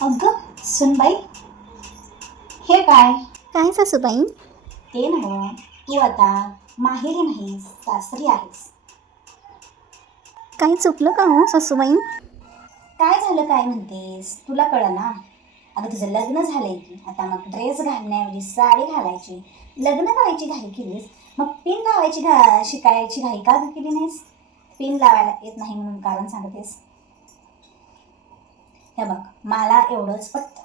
अगं सुनबाई, हे काय? काय सासूबाई? ते नव्ह, तू आता माहेरी नाहीस, सासरी आहेस. काही चुकलं का हो सासूबाई? काय झालं काय म्हणतेस? तुला कळलं ना. अगं तुझं लग्न झालंय की आता मग ड्रेस घालण्याऐवजी साडी घालायची. लग्न करायची घाई केलीस, मग पिन लावायची शिकायची घाई का केली नाहीस? पिन लावायला येत नाही म्हणून कारण सांगतेस. हे बघ, मला एवढंच पटतं.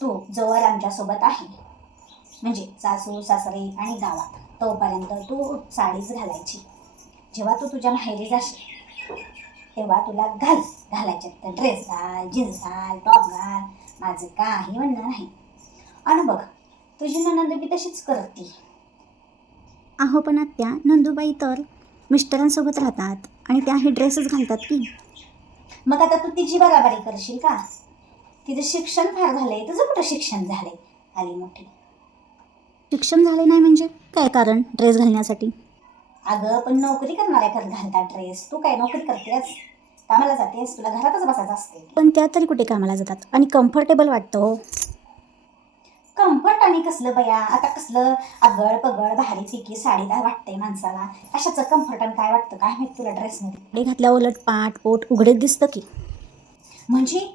तू जवळ आमच्यासोबत आहे, म्हणजे सासू सासरे आणि गावात, तोपर्यंत तू साडीच घालायची. जेव्हा तू तुझ्या माहेरी जाशील तेव्हा तुला घालायचे तर ड्रेस घाल, जीन्स घाल, टॉप घाल, माझं काही म्हणणं नाही. आणि बघ, तुझी नणंद बी तशीच करते. अहो पण आत्या, नंदूबाई तर मिस्टरांसोबत राहतात आणि त्याही ड्रेसच घालतात की. मग आता तू तिची बराबरी करशील का? तिचं शिक्षण फार झालंय, तुझं कुठं शिक्षण झालंय? आली मोठी. शिक्षण झाले नाही म्हणजे काय कारण ड्रेस घालण्यासाठी? अगं पण नोकरी करणाऱ्या घालतात ड्रेस. तू काय नोकरी करतेस? कामाला जातेस? तुला घरातच बसायचं असते. पण त्या तरी कुठे कामाला जातात आणि कम्फर्टेबल वाटतं हो. कम्फर्ट आणि कसलं बया, आता कसलं आगळ पगळ भारी पिकी साडीदार वाटतंय माणसाला. कशाचं कम्फर्ट आणि काय वाटतं काय माहिती तुला ड्रेसमध्ये? कपडे घातल्या उलट पाठ पोट उघडेच दिसतं की. म्हणजे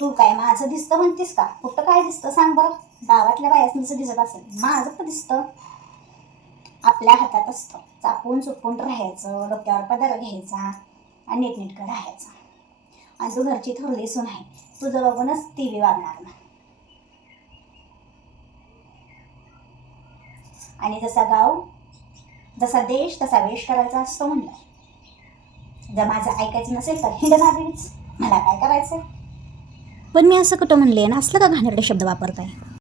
तू काय माझं दिसतं म्हणतीस का? कुठं काय दिसतं सांग बरं. गावातल्या बायासनीचं दिसत असेल, माझं तर दिसतं. आपल्या हातात असतं. चापून चुपून राहायचं, डोक्यावर पदर घ्यायचा आणि नीटनीटकं राहायचं. आणि तू घरची थोरली सून आहे, तुझं बघूनच ती बी वागणार ना. आणि जसा गाव जसा देश तसा वेश करायचा असतो म्हणलं. जर माझं ऐकायचं नसेल तर हिंडणार मला काय करायचंय? पण मी असं कुठं म्हणले ना, असलं का घाणेरडे शब्द वापरताय?